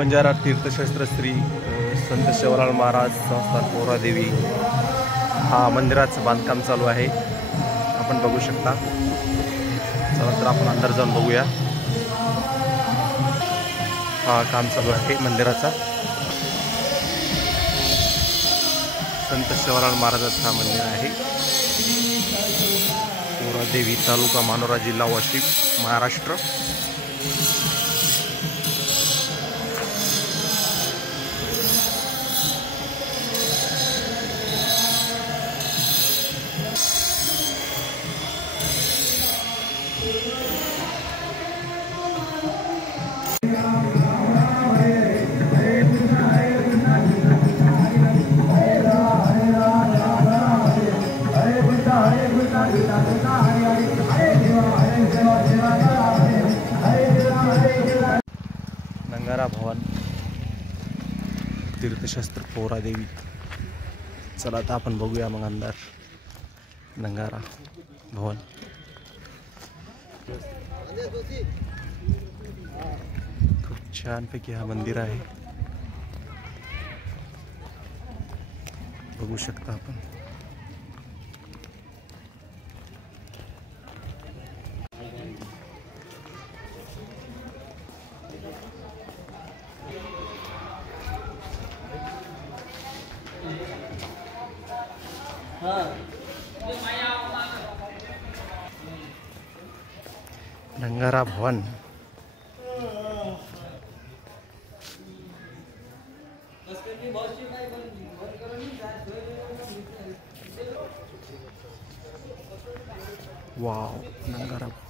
बंजारा तीर्थशास्त्र श्री संत शिवलाल महाराज संस्थान पोहरादेवी हा मंदिराचं बांधकाम चालू आहे, आपण बघू शकता। चला तर आपण अंदर जाऊन बघूया। हा काम चालू आहे मंदिराचा। संत शिवलाल महाराजाचं हा मंदिर आहे। पोहरादेवी तालुका मानोरा जिल्हा वाशिम महाराष्ट्र। नंगारा भवन तीर्थशास्त्र पोहरादेवी। चला आता आपण बघूया मग अंदर नंगारा भवन। खूप छानपैकी हा मंदिर आहे, बघू शकता आपण। नंगारा भवन वाव नंगारा भवन।